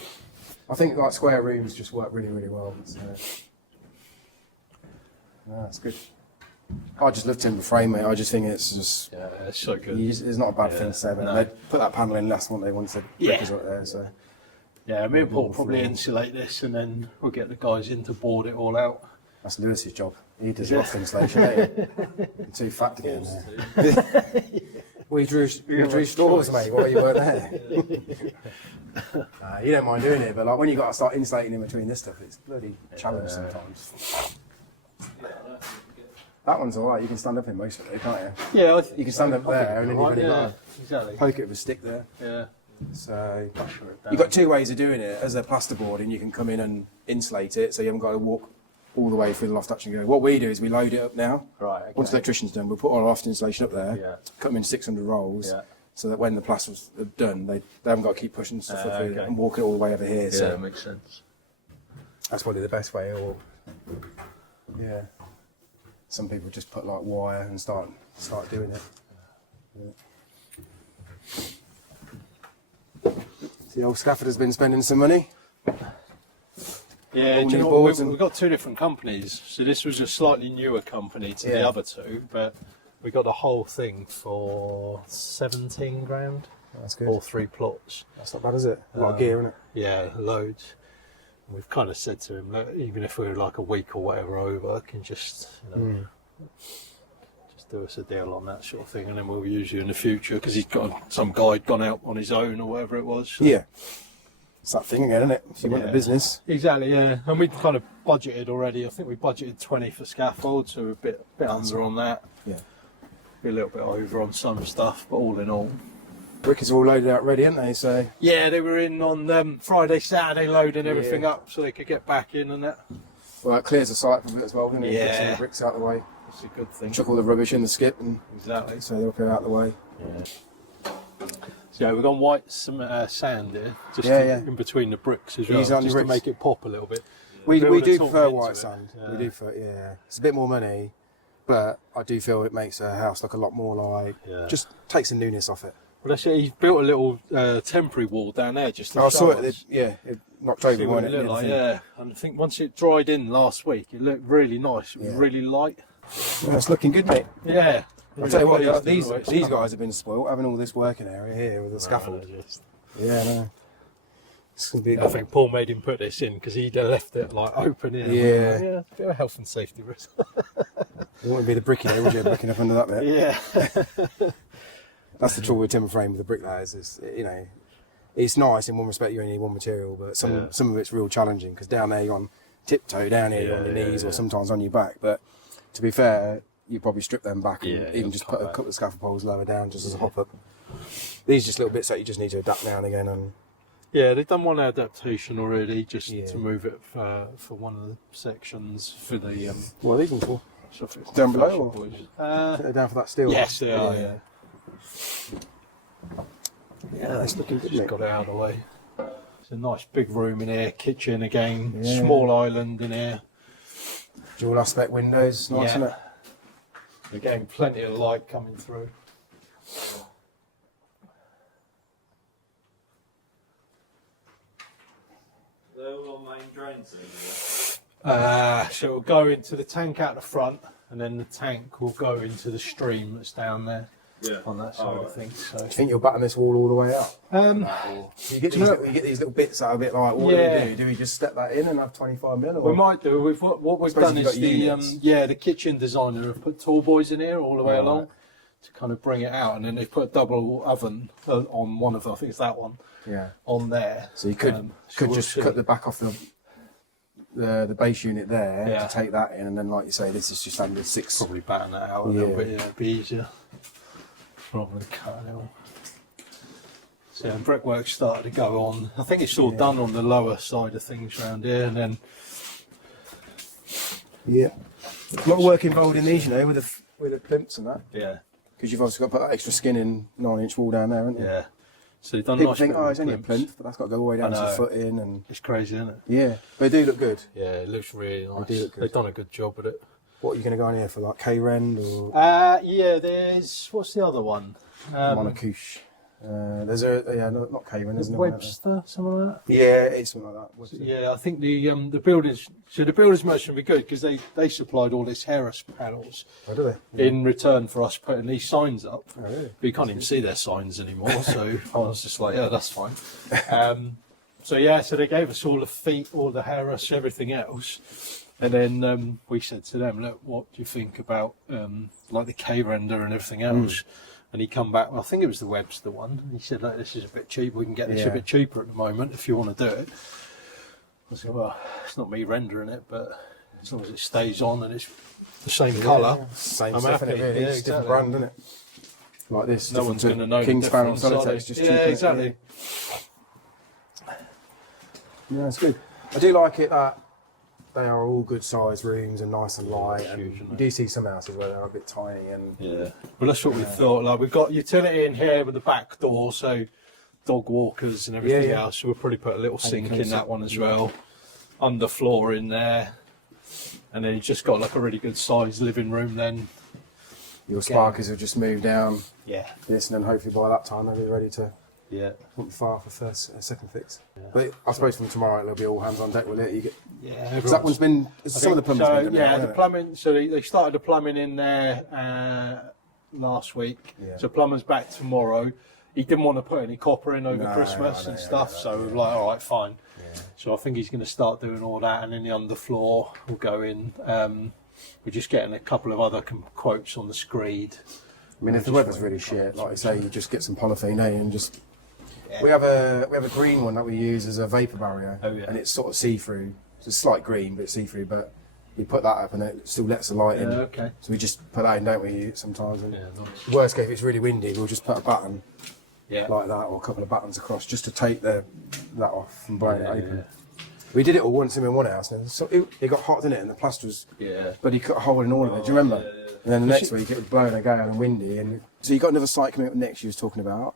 I think like square rooms just work really, really well. So. No, that's good. I just love timber frame, mate. I just think it's just. Yeah, it's so good. It's not a bad thing to say about it. They put that panel in last one they wanted. Brickers right there, so. Yeah, me and Paul probably insulate this and then we'll get the guys in to board it all out. That's Lewis's job. He does loft insulation, ain't he? You're too fat to get in there. We drew straws, mate, while you weren't there. You don't mind doing it, but like when you got to start insulating in between this stuff, it's bloody challenge sometimes. That one's alright, you can stand up in most of it, can't you? Yeah, you can stand up there and then you've only got exactly. to poke it with a stick there. Yeah. So you've got two ways of doing it. As a plasterboard, and you can come in and insulate it, so you haven't got to walk all the way through the loft actually go. What we do is we load it up now. Right. Okay. Once the electrician's done, we'll put our loft insulation up there, cut them in 600 rolls, Yeah. so that when the plaster's done, they haven't got to keep pushing stuff up okay. and walk it all the way over here. Yeah, So that makes sense. that's probably the best way. Or yeah, some people just put like wire and start doing it. Yeah. The old scaffolder's been spending some money. Yeah, All do you new know boards we've got two different companies. So this was a slightly newer company to the Yeah. other two, but we got the whole thing for 17 grand. That's good. All 3 plots. That's not bad, is it? A lot of gear, isn't it? Yeah, loads. And we've kind of said to him, look, even if we're like a week or whatever over, can just just do us a deal on that sort of thing, and then we'll use you in the future because he's got some guy gone out on his own or whatever it was. So. Yeah. It's that thing again, isn't it? If you want a business. Exactly, yeah. And we kind of budgeted already. I think we budgeted 20 for scaffold, so we're a bit under on that. Yeah. Be a little bit over on some stuff, but all in all. Brickers are all loaded out ready, aren't they? So Yeah, they were in on Friday, Saturday, loading everything up so they could get back in and that. well, it clears the site for a bit as well, doesn't it? Yeah. Gets all the bricks out of the way. It's a good thing. Chuck all the rubbish in the skip, and Exactly. so they'll go out of the way. Yeah. So we've got white sand here, just in between the bricks as well, Use it on just your to bricks. make it pop a little bit. We Build a do top prefer into white it. sand. Yeah. We do prefer, it's a bit more money, but I do feel it makes a house look a lot more like, just takes the newness off it. Well, that's it. He's built a little temporary wall down there just to I show saw us. it knocked See over, what wasn't it it? looked like, yeah. And I think once it dried in last week, it looked really nice. It was really light. Well, it's looking good, mate. Yeah. I'll tell you what, Pleased these with the way it's guys have been spoilt, having all this working area here with the scaffold. just- Yeah, no. It's going to be I think Paul made him put this in because he'd left it like open in. Yeah. Yeah, a bit of health and safety risk. You wouldn't be the bricking here, would you? Bricking up under that bit. Yeah. That's the trouble with timber frame with the bricklayers. Is it's nice in one respect. You only need one material, but some of it's real challenging because down there you're on tiptoe, down here you're on your knees or sometimes on your back. But to be fair, you probably strip them back and even just put a couple of scaffold poles lower down just as a hop up. These are just little bits that you just need to adapt now and again. And Yeah, they've done one adaptation already just to move it for one of the sections for the. what are these ones for? So if it's Down below, fashion or? boys. They're down for that steel. Yes, they are. Yeah. Yeah, it's looking good. Just Mate. got it out of the way. It's a nice big room in here, kitchen again, small island in here. Dual aspect windows, nice, isn't it? Again, plenty of light coming through. They're all on main drains, So it'll go into the tank out the front, and then the tank will go into the stream that's down there on that side of things. So. Do you think you'll batten this wall all the way out? You get these little bits out of it, like what do we do? Do we just step that in and have 25 mil? Or? We might do. What we've Suppose done you've is the kitchen designer have put tall boys in here all the way along to kind of bring it out, and then they've put a double oven on one of them. I think it's that one. Yeah. On there. So you could we'll just see. cut the back off the base unit there Yeah. to take that in, and then like you say, this is just under 6. Probably batten that out a little bit. Yeah, it'd be easier. Rather than cutting it all. So yeah, brickwork started to go on. I think it's all done on the lower side of things around here, and then a lot of work involved in these, with the plinths and that, because you've also got to put that extra skin in 9-inch wall down there, haven't you? Yeah. So they've done People nice think, bit of it's only a plinths. plinth, but that's got to go all the way down to the footing, and It's crazy, isn't it? they do look good. Yeah, it looks really nice. do look good. They've done a good job with it. What are you going to go on here for, like K-Rend or Yeah, there's what's the other one? Monocouche? There's not Cayman, isn't it? Webster, something like that. Yeah, it's something like that. What's it? Yeah, I think the builders. So the builders merchant would be good because they supplied all this Harris panels Oh, do they? in return for us putting these signs up. Oh, really? But you can't even see their signs anymore. So I was just like, yeah, that's fine. So they gave us all the feet, all the Harris, everything else. And then we said to them, look, what do you think about like the K-render and everything else? And he come back, well, I think it was the Webster one. And he said, look, this is a bit cheap. We can get this a bit cheaper at the moment if you want to do it. I said, well, it's not me rendering it, but as long as it stays on and it's the same colour, Same I'm stuff, happy. innit, really? Yeah, It's a different exactly. brand, isn't it? Like this. No one's going to know King's the Farrell difference. Solitex, just cheap. Yeah, innit? exactly. Yeah, it's good. I do like it that they are all good sized rooms and nice and light. And huge, you isn't do see some houses where they're a bit tiny and Yeah, well, that's what we thought. Like, we've got utility in here with the back door, so dog walkers and everything Yeah, yeah. else. So we'll probably put a little sink in close that it. one as well. Underfloor in there, and then you've just got like a really good sized living room. Then your sparkers will just move down yeah, this, and then hopefully by that time they'll be ready to yeah, not be far for second fix. But I suppose from tomorrow it'll be all hands on deck with it. You get, yeah. 'cause that one's been, some of the plumbing's been done now, yeah, hasn't the it? plumbing. So they started the plumbing in there last week. Yeah. So plumbing's back tomorrow. He didn't want to put any copper in over No, Christmas I know, and stuff, yeah, so we were like, all right, fine. So I think he's going to start doing all that, and then the underfloor will go in. We're just getting a couple of other quotes on the screed. I mean, if the weather's really shit, like I say, you just get some polythene, and just. We have a green one that we use as a vapor barrier, Oh, yeah. and it's sort of see through. It's a slight green, but it's see through. But we put that up, and it still lets the light in. Okay. So we just put that in, don't we? Sometimes. And Yeah, nice. worst case, if it's really windy, we'll just put a button Yeah. like that, or a couple of buttons across, just to take that off and blowing it open. Yeah. We did it all once in one house, and so it got hot, didn't it? And the plaster was, Yeah. but he cut a hole in all of it. Do you remember? yeah, yeah. And then the next week it was blowing a gale and windy, and so you got another site coming up next. You was talking about.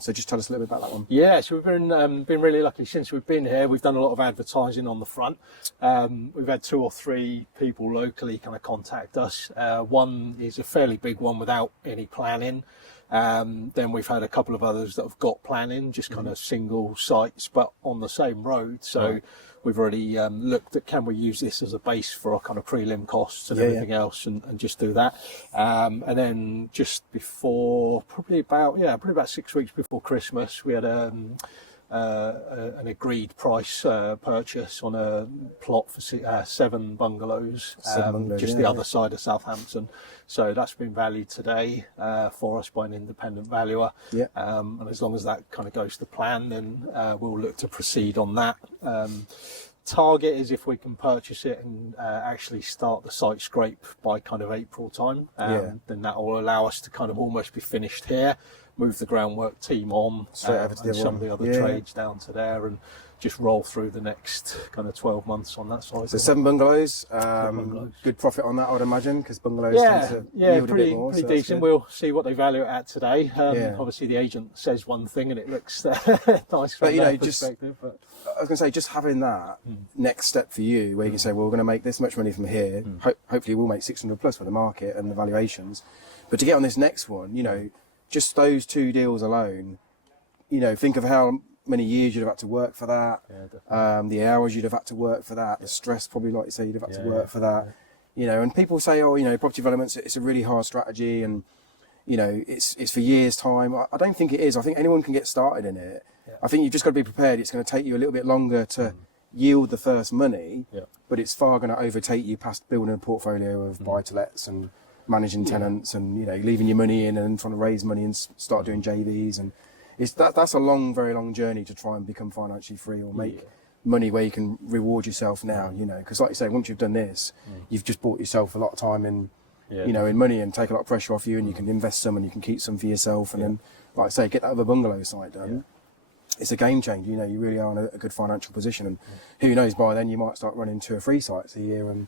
So just tell us a little bit about that one. Yeah, so we've been really lucky since we've been here. We've done a lot of advertising on the front. We've had 2 or 3 people locally kind of contact us. One is a fairly big one without any planning. Then we've had a couple of others that have got planning, just kind of single sites, but on the same road. So we've already looked at, can we use this as a base for our kind of prelim costs and everything else, and just do that. And then just before, probably about 6 weeks before Christmas, we had an agreed price purchase on a plot for 7 bungalows, just the other side of Southampton. So that's been valued today for us by an independent valuer. Yeah. And as long as that kind of goes to plan, then we'll look to proceed on that. Target is if we can purchase it and actually start the site scrape by kind of April time, then that will allow us to kind of almost be finished here, move the groundwork team on, Straight over to the and other some of one. the other Yeah. trades down to there, and just roll through the next kind of 12 months on that side. So 7 bungalows. bungalows. Good profit on that, I would imagine, because bungalows tend to yield a pretty, bit more. pretty so that's decent. good. We'll see what they value it at today. Yeah. Obviously, the agent says one thing and it looks nice But, from you know, their just- perspective. But I was going to say, just having that next step for you, where you can say, well, we're going to make this much money from here. Hopefully, we'll make 600 plus for the market and the valuations. But to get on this next one, you know, just those 2 deals alone, you know, think of how many years you'd have had to work for that, the hours you'd have had to work for that, the stress probably, like you say, you'd have had to work for that. You know, and people say, oh, you know, property development's it's a really hard strategy, and you know, it's for years' time. I don't think it is. I think anyone can get started in it. I think you've just got to be prepared. It's going to take you a little bit longer to yield the first money, but it's far going to overtake you past building a portfolio of buy-to-lets and managing tenants, and you know, leaving your money in and trying to raise money and start doing JVs. And that's a long, very long journey to try and become financially free or make money where you can reward yourself now. You know, because like you say, once you've done this, you've just bought yourself a lot of time in. You know, in money, and take a lot of pressure off you, and you can invest some and you can keep some for yourself, and then, like I say, get that other bungalow site done. It's a game changer. You know, you really are in a good financial position, and who knows, by then you might start running 2 or 3 sites a year, and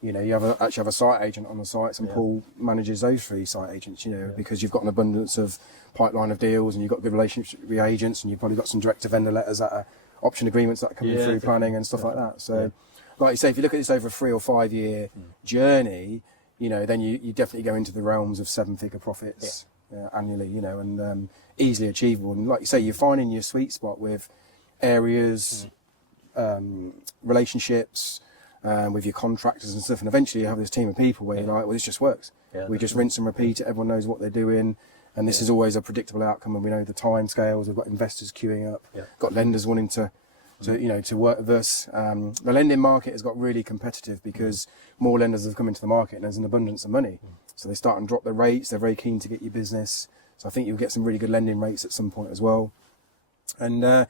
you know, you actually have a site agent on the sites, and Paul manages those 3 site agents. You know, because you've got an abundance of pipeline of deals, and you've got good relationships with the agents, and you've probably got some direct to vendor letters that are option agreements that are coming through planning and stuff like that. So, like you say, if you look at this over a 3 or 5 year journey, you know, then you definitely go into the realms of 7-figure profits. annually, you know, and easily achievable. And like you say, you're finding your sweet spot with areas, relationships, with your contractors and stuff. And eventually you have this team of people where you're like, well, this just works. Yeah, We just rinse and repeat it. Everyone knows what they're doing. And this is always a predictable outcome. And we know the time scales. We've got investors queuing up, got lenders wanting to work with us. The lending market has got really competitive because more lenders have come into the market and there's an abundance of money. So they start and drop their rates. They're very keen to get your business. So I think you'll get some really good lending rates at some point as well. And I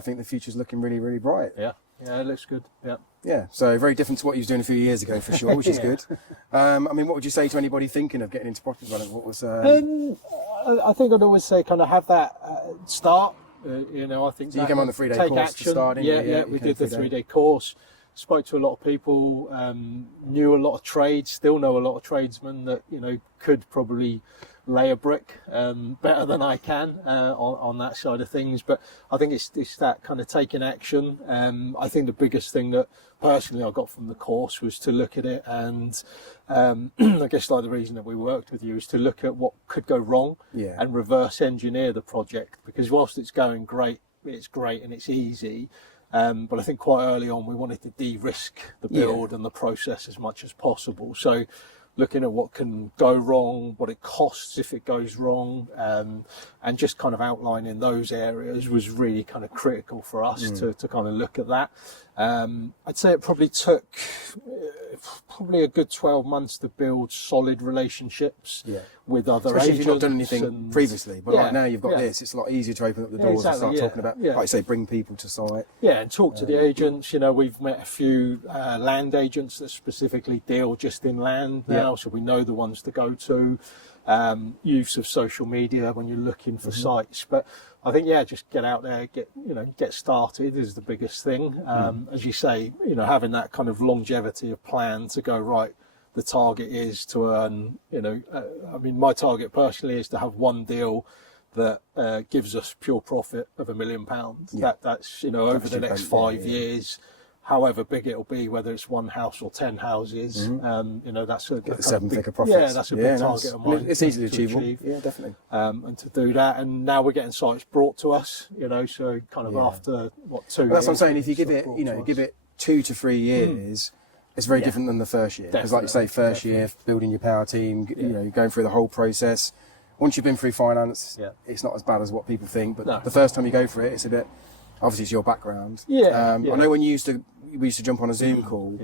think the future's looking really, really bright. Yeah, it looks good. Yeah. Yeah, so very different to what you was doing a few years ago for sure, which is good. I mean, what would you say to anybody thinking of getting into property development? What was? I think I'd always say kind of have that start. You know, I think so you came on the 3-day course action. to start, didn't you? Yeah, we did the 3-day course. Spoke to a lot of people, knew a lot of trades, still know a lot of tradesmen that, you know, could probably lay a brick better than I can on that side of things. But I think it's that kind of taking action. I think the biggest thing that personally I got from the course was to look at it, and I guess like the reason that we worked with you is to look at what could go wrong and reverse engineer the project, because whilst it's going great, it's great and it's easy. But I think quite early on we wanted to de-risk the build and the process as much as possible. So looking at what can go wrong, what it costs if it goes wrong, and just kind of outlining those areas was really kind of critical for us to kind of look at that. I'd say it probably took a good 12 months to build solid relationships with other Especially agents. if you've not done anything previously, but like now you've got this, it's a lot easier to open up the doors and start talking about, like you say, bring people to site. Yeah, and talk to the agents. You know, we've met a few land agents that specifically deal just in land now, so we know the ones to go to. Use of social media when you're looking for sites, but I think just get out there, get started is the biggest thing. As you say, you know, having that kind of longevity of plan to go right. The target is to earn, I mean, my target personally is to have one deal that gives us pure profit of £1 million. That's over the next 5 years. However big it'll be, whether it's one house or 10 houses, that's a Get the 7-figure profit. Yeah, that's a big target of mine. It's easily achievable. Yeah, definitely. And to do that, and now we're getting sites brought to us, so kind of after 2 years. That's what I'm saying. If you give it, give it 2 to 3 years, it's very different than the first year. Because, like you say, first year building your power team, going through the whole process. Once you've been through finance, it's not as bad as what people think. But the first time you go for it, it's a bit. Obviously, it's your background. I know when we used to jump on a Zoom call,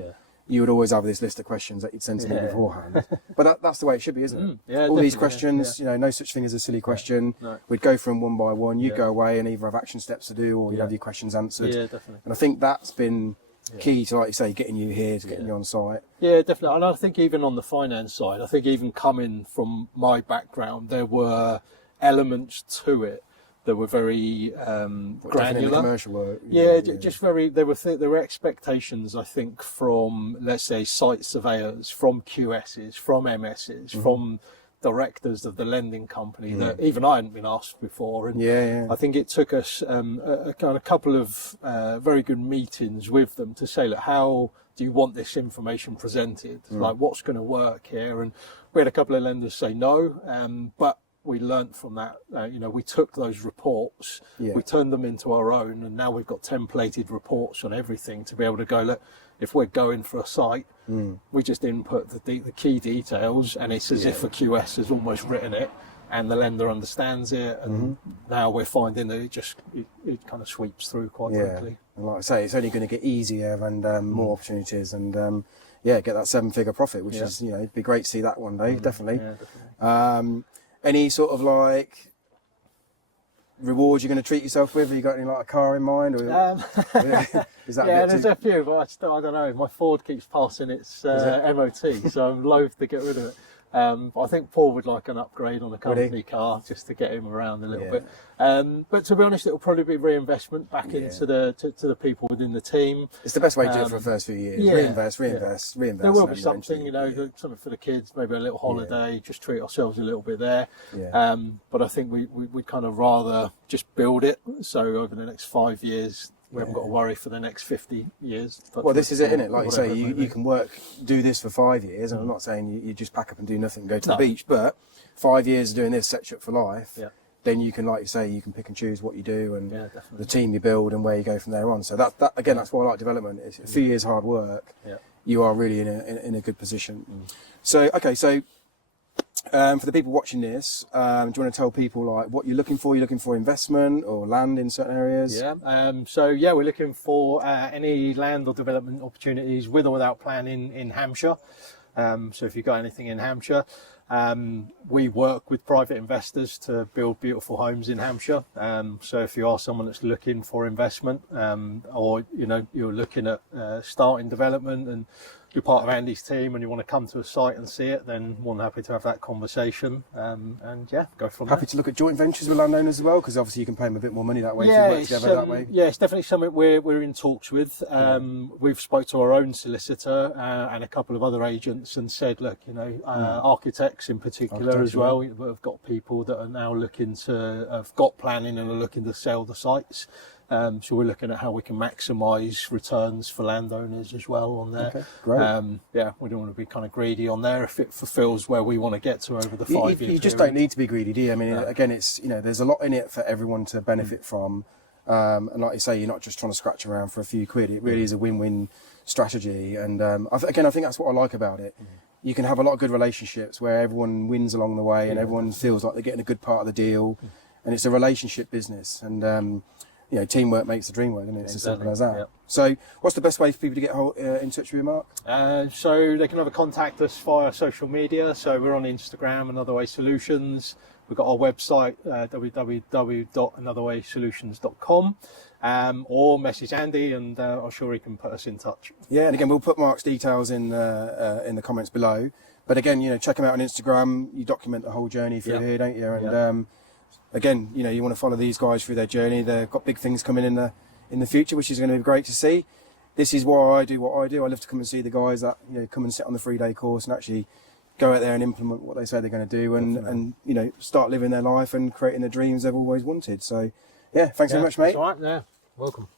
you would always have this list of questions that you'd send to me beforehand. But that's the way it should be, isn't it? All these questions, no such thing as a silly question. No. We'd go through them one by one. You'd go away and either have action steps to do, or you'd have your questions answered. Yeah, definitely. And I think that's been key to, like you say, getting you here, to getting you on site. Yeah, definitely. And I think even on the finance side, I think even coming from my background, there were elements to it that were very granular. Commercial work. Just very. There were expectations, I think, from, let's say, site surveyors, from QSs, from MSs, from directors of the lending company that even I hadn't been asked before. And I think it took us a couple of very good meetings with them to say, look, how do you want this information presented? Like, what's going to work here? And we had a couple of lenders say no, but we learnt from that. We took those reports, we turned them into our own, and now we've got templated reports on everything to be able to go, look, if we're going for a site, we just input the key details, and it's as if a QS has almost written it, and the lender understands it, and now we're finding that it kind of sweeps through quite quickly. And like I say, it's only going to get easier and more opportunities, and get that 7-figure profit, which is, it'd be great to see that one day, definitely. Yeah, definitely. Any sort of like rewards you're going to treat yourself with? Have you got any like a car in mind? Or, is that there's a few, but I don't know. My Ford keeps passing its MOT, so I'm loath to get rid of it. I think Paul would like an upgrade on a company car just to get him around a little bit. But to be honest, it'll probably be reinvestment back into to the people within the team. It's the best way to do it for the first few years. Reinvest. There will be something, something for the kids, maybe a little holiday, just treat ourselves a little bit there. But I think we'd kind of rather just build it. So over the next 5 years, we haven't got to worry for the next 50 years. Well, this is it, isn't it? Like you say, you can do this for 5 years, and I'm not saying you just pack up and do nothing and go to the beach, but 5 years of doing this sets you up for life. Yeah. Then you can, like you say, you can pick and choose what you do and Yeah, definitely. the team you build and where you go from there on. So that again, that's why I like development. It's a few years hard work. Yeah. You are really in a good position. So okay, so for the people watching this, do you want to tell people like what you're looking for? You're looking for investment or land in certain areas? Yeah. So yeah, we're looking for any land or development opportunities with or without planning in Hampshire. So if you've got anything in Hampshire, we work with private investors to build beautiful homes in Hampshire. So if you are someone that's looking for investment, or you're looking at starting development and you're part of Andy's team and you want to come to a site and see it, then more than happy to have that conversation. And yeah, go from there. Happy to look at joint ventures with landowners as well, because obviously you can pay them a bit more money that way if you work together that way. Yeah, it's definitely something we're in talks with. We've spoke to our own solicitor and a couple of other agents and said, look, architects in particular as well. We've got people that are now have got planning and are looking to sell the sites. So we're looking at how we can maximise returns for landowners as well on there. Okay, great. We don't want to be kind of greedy on there if it fulfils where we want to get to over the 5 years. You just don't need to be greedy, do you? I mean, again, it's there's a lot in it for everyone to benefit from. And like you say, you're not just trying to scratch around for a few quid. It really is a win-win strategy. And I think that's what I like about it. You can have a lot of good relationships where everyone wins along the way and everyone feels like they're getting a good part of the deal. And it's a relationship business. And teamwork makes the dream work, isn't it? It's as simple as that. Yep. So, what's the best way for people to get in touch with you, Mark? So they can either contact us via social media. So we're on Instagram, Another Way Solutions. We've got our website, www.anotherwaysolutions.com, or message Andy, and I'm sure he can put us in touch. Yeah, and again, we'll put Mark's details in the comments below. But again, check him out on Instagram. You document the whole journey through here, don't you? And again, you want to follow these guys through their journey. They've got big things coming in the future, which is going to be great to see. This is why I do what I do. I love to come and see the guys that come and sit on the 3-day course and actually go out there and implement what they say they're going to do, and start living their life and creating the dreams they've always wanted. So, yeah, thanks very much, mate. That's all right. Yeah, welcome.